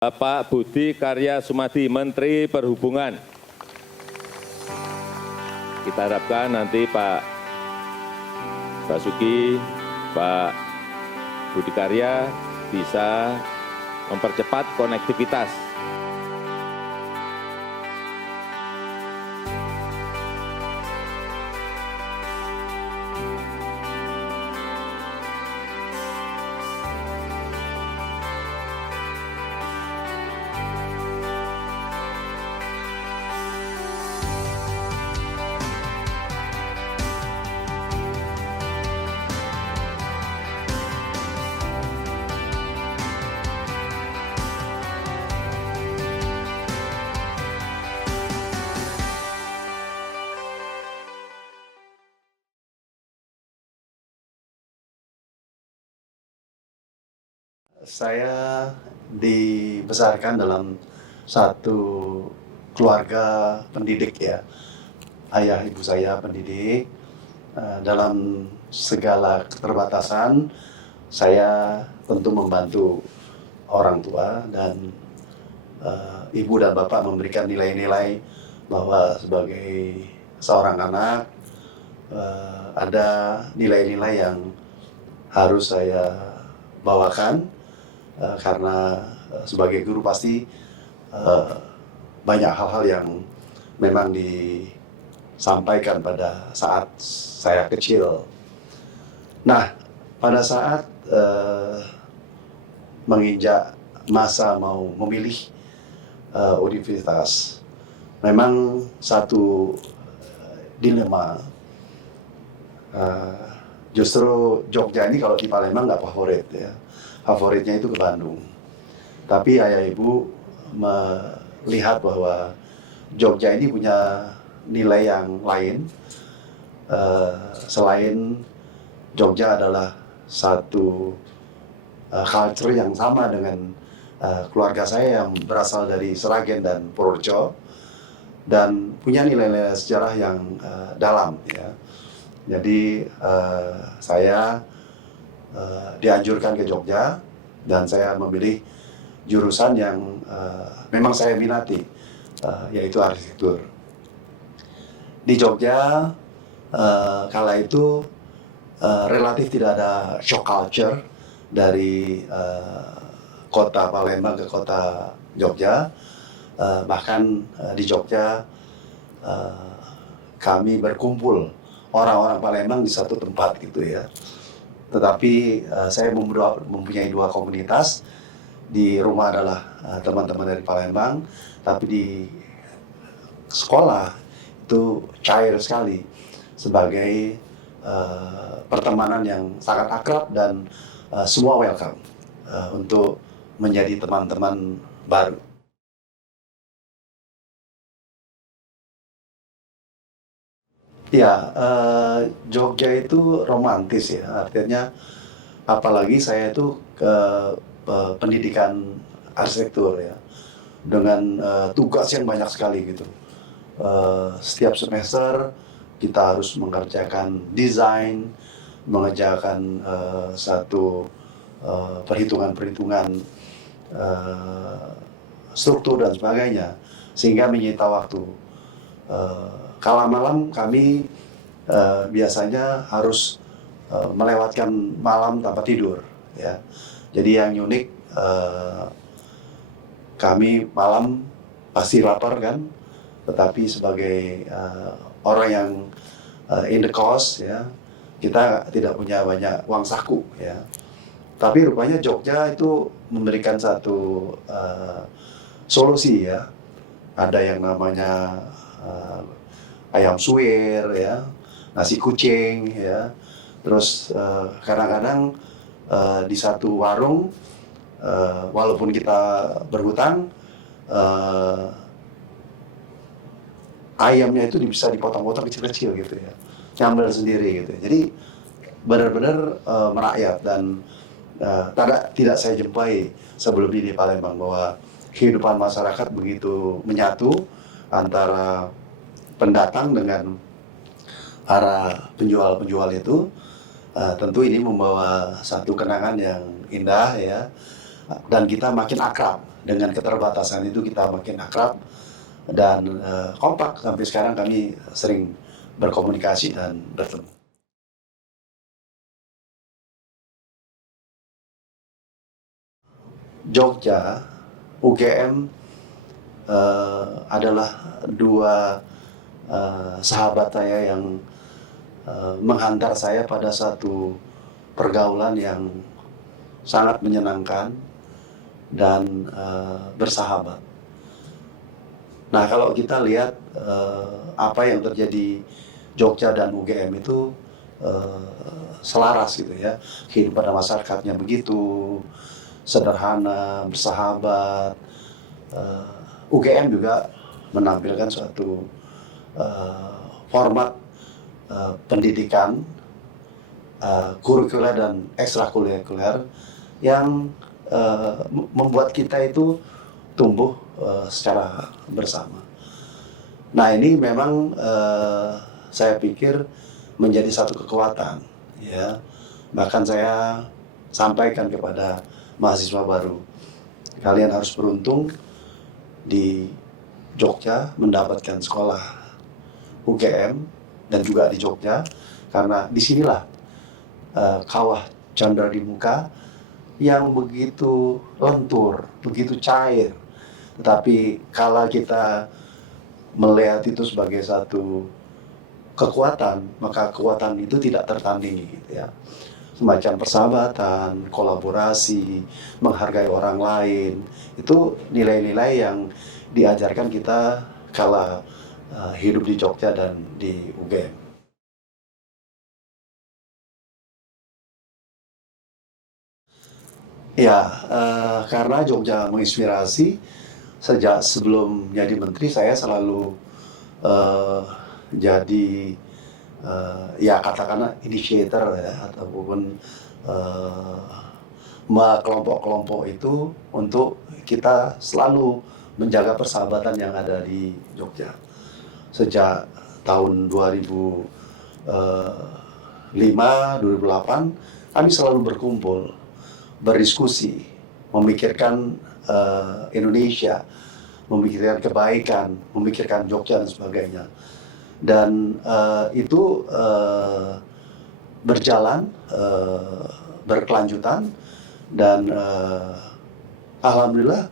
Bapak Budi Karya Sumadi, Menteri Perhubungan. Kita harapkan nanti Pak Basuki, Pak Budi Karya bisa mempercepat konektivitas. Saya dibesarkan dalam satu keluarga pendidik ya. Ayah ibu saya pendidik. Dalam segala keterbatasan, saya tentu membantu orang tua dan ibu dan bapak memberikan nilai-nilai bahwa sebagai seorang anak ada nilai-nilai yang harus saya bawakan. Karena sebagai guru pasti banyak hal-hal yang memang disampaikan pada saat saya kecil. Nah, pada saat menginjak masa mau memilih universitas, memang satu dilema. Justru Jogja ini kalau di Palembang nggak favorit ya. Favoritnya itu ke Bandung. Tapi ayah ibu melihat bahwa Jogja ini punya nilai yang lain. Selain Jogja adalah satu culture yang sama dengan keluarga saya yang berasal dari Seragen dan Purworejo dan punya nilai-nilai sejarah yang dalam ya. Jadi saya dianjurkan ke Jogja dan saya memilih jurusan yang memang saya minati, yaitu arsitektur. Di Jogja kala itu relatif tidak ada shock culture dari kota Palembang ke kota Jogja. Bahkan di Jogja kami berkumpul orang-orang Palembang di satu tempat gitu ya. Tetapi saya mempunyai dua komunitas. Di rumah adalah teman-teman dari Palembang, tapi di sekolah itu cair sekali sebagai pertemanan yang sangat akrab dan semua welcome untuk menjadi teman-teman baru. Ya, Jogja itu romantis ya, artinya apalagi saya itu pendidikan arsitektur ya, dengan tugas yang banyak sekali gitu. Setiap semester kita harus mengerjakan desain, mengerjakan satu perhitungan-perhitungan struktur dan sebagainya, sehingga menyita waktu. Kala malam kami biasanya harus melewatkan malam tanpa tidur ya. Jadi yang unik kami malam pasti lapar kan, tetapi sebagai orang yang in the cost ya, kita tidak punya banyak uang saku ya. Tapi rupanya Jogja itu memberikan satu solusi ya. Ada yang namanya ayam suwir ya, nasi kucing ya. Terus kadang-kadang di satu warung walaupun kita berhutang, ayamnya itu bisa dipotong-potong kecil-kecil gitu ya, nyambel sendiri gitu. Jadi benar-benar merakyat dan tidak saya jumpai sebelum ini di Palembang bahwa kehidupan masyarakat begitu menyatu antara pendatang dengan para penjual-penjual itu. Tentu ini membawa satu kenangan yang indah ya, dan kita makin akrab dengan keterbatasan itu kita makin akrab dan kompak. Sampai sekarang kami sering berkomunikasi dan bertemu. Jogja, UGM adalah dua sahabat saya yang menghantar saya pada satu pergaulan yang sangat menyenangkan dan bersahabat. Nah, kalau kita lihat apa yang terjadi Jogja dan UGM itu selaras gitu ya. Kehidupan masyarakatnya begitu sederhana, bersahabat. UGM juga menampilkan suatu format pendidikan kurikuler dan ekstrakurikuler yang membuat kita itu tumbuh secara bersama. Nah, ini memang saya pikir menjadi satu kekuatan, ya. Bahkan saya sampaikan kepada mahasiswa baru, kalian harus beruntung di Jogja mendapatkan sekolah UGM dan juga di Jogja, karena disinilah kawah Candra di Muka yang begitu lentur, begitu cair. Tetapi kalau kita melihat itu sebagai satu kekuatan, maka kekuatan itu tidak tertandingi, gitu ya. Semacam persahabatan, kolaborasi, menghargai orang lain, itu nilai-nilai yang diajarkan kita kala hidup di Jogja dan di UGM. Ya, karena Jogja menginspirasi. Sejak sebelum jadi menteri, saya selalu jadi ya katakanlah initiator ya, ataupun kelompok-kelompok itu untuk kita selalu menjaga persahabatan yang ada di Jogja. Sejak tahun 2005, 2008, kami selalu berkumpul, berdiskusi, memikirkan Indonesia, memikirkan kebaikan, memikirkan Jogja dan sebagainya. Dan itu berjalan, berkelanjutan, dan alhamdulillah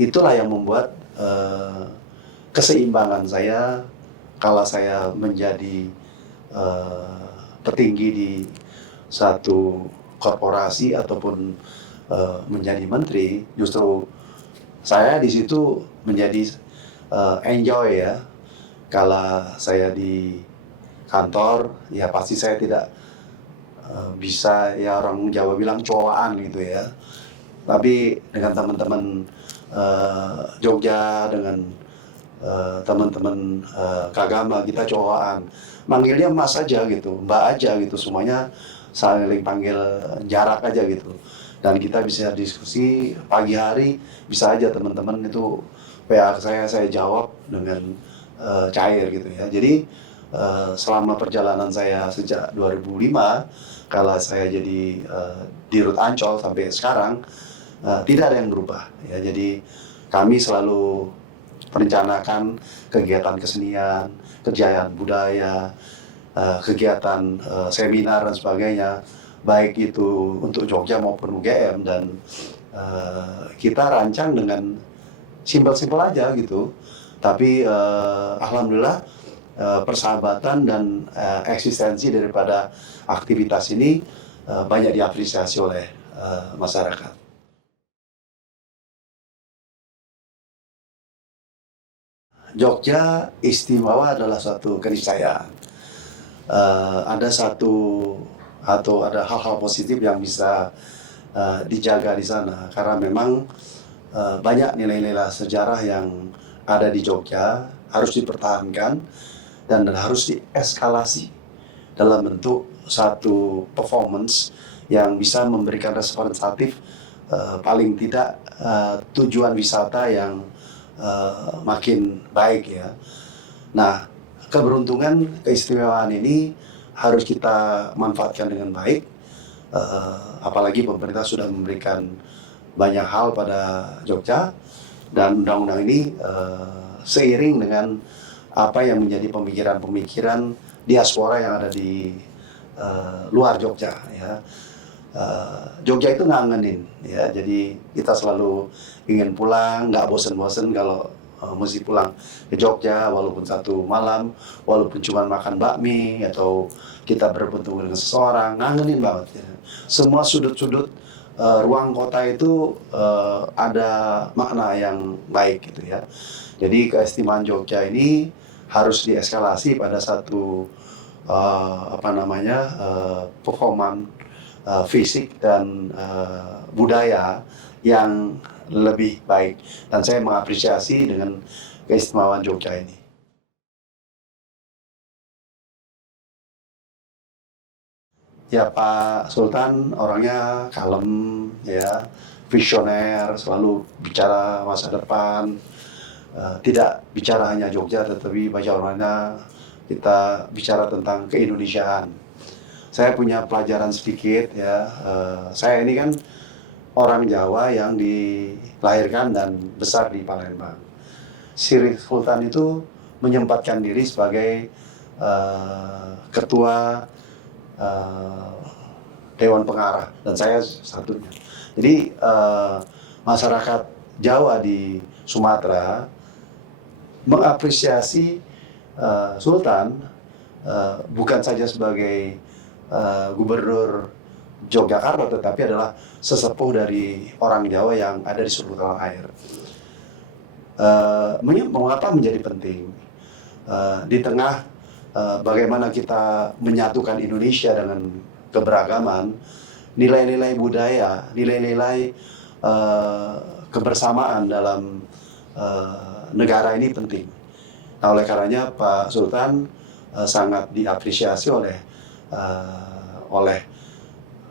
itulah yang membuat keseimbangan saya kala saya menjadi petinggi di satu korporasi ataupun menjadi menteri. Justru saya di situ menjadi enjoy ya. Kalau saya di kantor, ya pasti saya tidak bisa, ya orang Jawa bilang cowaan gitu ya. Tapi dengan teman-teman Jogja, dengan teman-teman Kagama, kita cowaan. Manggilnya Mas aja gitu, Mbak aja gitu, semuanya saling panggil jarak aja gitu. Dan kita bisa diskusi pagi hari, bisa aja teman-teman itu WA saya jawab dengan cair gitu ya. Jadi selama perjalanan saya sejak 2005, kalau saya jadi Dirut Ancol sampai sekarang, tidak ada yang berubah ya. Jadi kami selalu merencanakan kegiatan kesenian, kejayaan budaya, kegiatan seminar dan sebagainya, baik itu untuk Jogja maupun UGM, dan kita rancang dengan simpel-simpel aja gitu. Tapi alhamdulillah persahabatan dan eksistensi daripada aktivitas ini banyak diapresiasi oleh masyarakat. Jogja istimewa adalah suatu keniscayaan. Ada satu atau ada hal-hal positif yang bisa dijaga di sana, karena memang banyak nilai-nilai sejarah yang ada di Jogja harus dipertahankan dan harus dieskalasi dalam bentuk satu performance yang bisa memberikan representatif paling tidak tujuan wisata yang makin baik ya. Nah, keberuntungan, keistimewaan ini harus kita manfaatkan dengan baik, apalagi pemerintah sudah memberikan banyak hal pada Jogja, dan undang-undang ini seiring dengan apa yang menjadi pemikiran-pemikiran diaspora yang ada di luar Jogja, ya. Jogja itu ngangenin, ya. Jadi kita selalu ingin pulang, nggak bosen-bosen kalau mesti pulang ke Jogja, walaupun satu malam, walaupun cuma makan bakmi atau kita bertemu dengan seseorang, ngangenin banget, ya. Semua sudut-sudut ruang kota itu ada makna yang baik, gitu ya. Jadi keistimewaan Jogja ini harus dieskalasi pada satu performan fisik dan budaya yang lebih baik, dan saya mengapresiasi dengan keistimewaan Jogja ini. Ya, Pak Sultan orangnya kalem, ya, visioner, selalu bicara masa depan, tidak bicara hanya Jogja, tetapi bagaimana kita bicara tentang keindonesiaan. Saya punya pelajaran sedikit, ya. Saya ini kan orang Jawa yang dilahirkan dan besar di Palembang. Sri Sultan itu menyempatkan diri sebagai ketua Dewan Pengarah, dan saya satunya. Jadi masyarakat Jawa di Sumatera mengapresiasi Sultan bukan saja sebagai gubernur Yogyakarta, tetapi adalah sesepuh dari orang Jawa yang ada di seluruh tanah air. Mengapa menjadi penting? Di tengah bagaimana kita menyatukan Indonesia dengan keberagaman, nilai-nilai budaya, nilai-nilai kebersamaan dalam negara ini penting. Nah, oleh karenanya Pak Sultan sangat diapresiasi oleh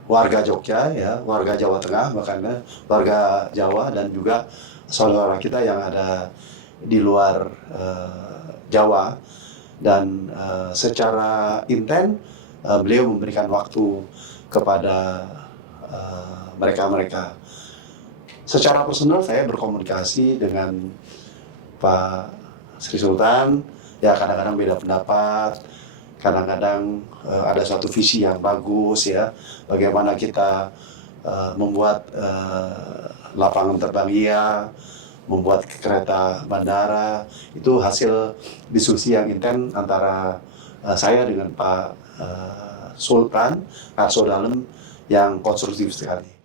warga Jogja, ya, warga Jawa Tengah, bahkan warga Jawa, dan juga saudara kita yang ada di luar Jawa. Dan secara intens beliau memberikan waktu kepada mereka-mereka. Secara personal saya berkomunikasi dengan Pak Sri Sultan, ya kadang-kadang beda pendapat, kadang-kadang ada satu visi yang bagus, ya, bagaimana kita membuat lapangan terbang, iya, membuat kereta bandara. Itu hasil diskusi yang intens antara saya dengan Pak Sultan, Arso Dalem, yang konstruktif sekali.